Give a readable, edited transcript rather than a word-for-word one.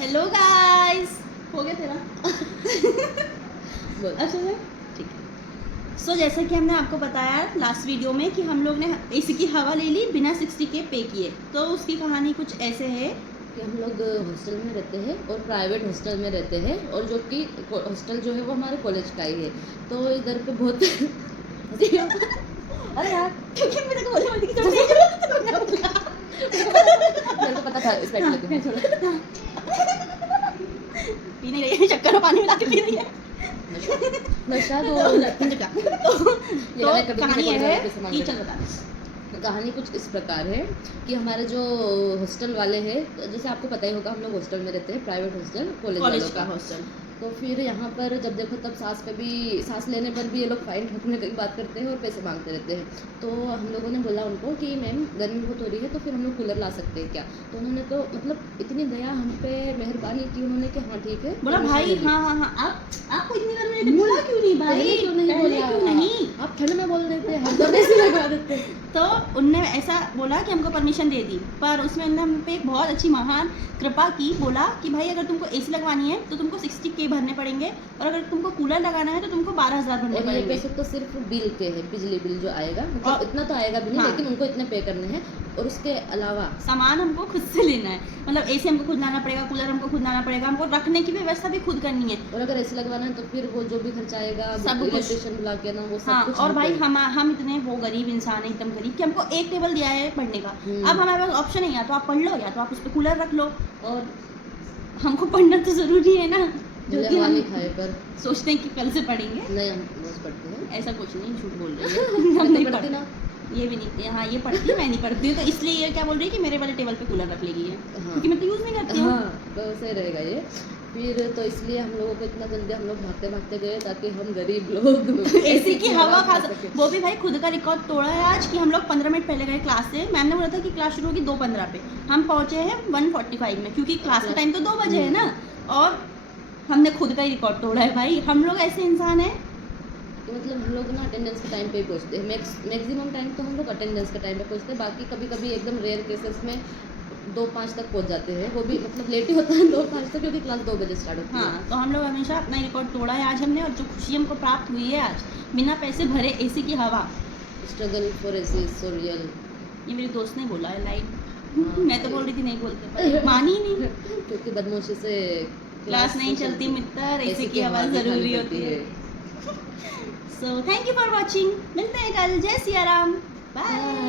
Hello guys, हो गया तेरा? बोल। अच्छा सर, ठीक है। सो जैसा कि हमने आपको बताया लास्ट वीडियो में कि हम लोग ने एसी की हवा ले ली बिना 60K पे किए, तो उसकी कहानी कुछ ऐसे है कि हम लोग हॉस्टल में रहते हैं और प्राइवेट हॉस्टल में रहते हैं, और जो कि हॉस्टल जो है वो हमारे कॉलेज का ही है। तो इधर पे बहुत अरे यार, क्योंकि मेरे को बोला कि मेरे को पता था इस टाइप लगे पी नहीं रही है, शक्कर में पानी मिला के पी रही है। नशा तो कहानी ये है कि चल बता। कहानी कुछ इस प्रकार है कि हमारे जो हॉस्टल वाले हैं, जैसे आपको पता ही होगा हम लोग हॉस्टल में रहते हैं, प्राइवेट हॉस्टल कॉलेज का हॉस्टल। तो फिर यहाँ पर जब देखो तब सांस लेने पर भी ये लोग फाइन ठोकने की बात करते हैं और पैसे मांगते रहते हैं। तो हम लोगों ने बोला उनको कि मैम गर्मी बहुत हो रही है, तो फिर हम लोग कूलर ला सकते हैं क्या? तो उन्होंने तो मतलब इतनी दया हम पे मेहरबानी की उन्होंने कि हाँ ठीक है। बोला भाई हाँ हाँ हाँ, आपको इतनी गर्मी लगी, बोला क्यों नहीं भाई, पहले क्यों नहीं? आप ठंड में बोल देते हैं, हम ऐसे लगा देते। तो उनने ऐसा बोला कि हमको परमिशन दे दी, पर उसमें उन्होंने हम पे एक बहुत अच्छी महान कृपा की। बोला कि भाई अगर तुमको एसी लगवानी है तो तुमको 60K भरने पड़ेंगे, और अगर तुमको कूलर लगाना है तो तुमको 12,000 भरने और ये पड़ेंगे। पैसे तो सिर्फ बिल के हैं, बिजली बिल जो आएगा, मतलब इतना तो आएगा भी नहीं, हाँ। लेकिन उनको इतने पे करने हैं। और उसके अलावा सामान हमको खुद से लेना है, मतलब एसी हमको खुद लाना पड़ेगा, कूलर हमको खुद लाना पड़ेगा, हमको रखने की व्यवस्था भी खुद करनी है। और अगर ऐसे लगवाना है तो फिर वो जो भी खर्चा आएगा सब कुछ। इलेक्ट्रिशियन बुला के ना, वो सब हाँ, कुछ और भाई हमको हम इतने वो गरीब इंसान है, एकदम गरीब, कि हमको एक टेबल दिया है पढ़ने का। अब हमारे पास ऑप्शन है, या तो आप पढ़ लो या तो आप उस पर कूलर रख लो, और हमको पढ़ना तो ज़रूरी है ना, जो कि हम खाए पर सोचते हैं कि कल से पढ़ेंगे। नहीं, हम रोज पढ़ते हैं। ऐसा कुछ नहीं, झूठ बोल रही है। हम नहीं पढ़ती पढ़ते ना। ये भी नहीं, हाँ ये पढ़ती है, मैं नहीं पढ़ती हूँ, तो इसलिए ये क्या बोल रही है कि मेरे वाले टेबल पे कूलर रख लेगी है, क्योंकि मैं तो यूज़ नहीं करती हूँ। हाँ, तो सही रहेगा ये। फिर तो इसलिए हम लोगों को इतना जल्दी हम लोग भागते भागते गए ताकि हम गरीब लोग एसी की हवा खा सके। वो भी भाई खुद का रिकॉर्ड तोड़ा है आज, कि हम लोग 15 मिनट पहले गए क्लास से। मैम ने बोला था कि क्लास शुरू होगी 2:15 पे, हम पहुँचे हैं 1:45 में, क्योंकि क्लास का टाइम तो 2 बजे है ना। और हमने खुद का ही रिकॉर्ड तोड़ा है भाई, हम लोग ऐसे इंसान हैं। तो मतलब हम लोग ना अटेंडेंस के टाइम पे ही पहुँचते हैं, मैक्सिमम टाइम तो हम लोग अटेंडेंस के टाइम पे पहुँचते हैं। बाकी कभी कभी एकदम रेयर केसेस में 2:05 तक पहुँच जाते हैं, वो भी मतलब लेट ही होता है 2:05 तक, क्योंकि क्लास 2 बजे स्टार्ट होती है। हाँ, तो हम लोग हमेशा अपना ही रिकॉर्ड तोड़ा है आज हमने, और जो खुशी हमको प्राप्त हुई है आज, बिना पैसे भरे एसी की हवा। Struggle for AC is so real. ये मेरी दोस्त ने बोला है लाइन। मैं तो बोल रही थी नहीं बोलते, पर मानी ही नहीं। क्योंकि बदमाशी से क्लास नहीं चलती मित्र, एसी की हवा ज़रूरी होती है। So thank you for watching, मिलते हैं कल। जय सिया राम, बाय।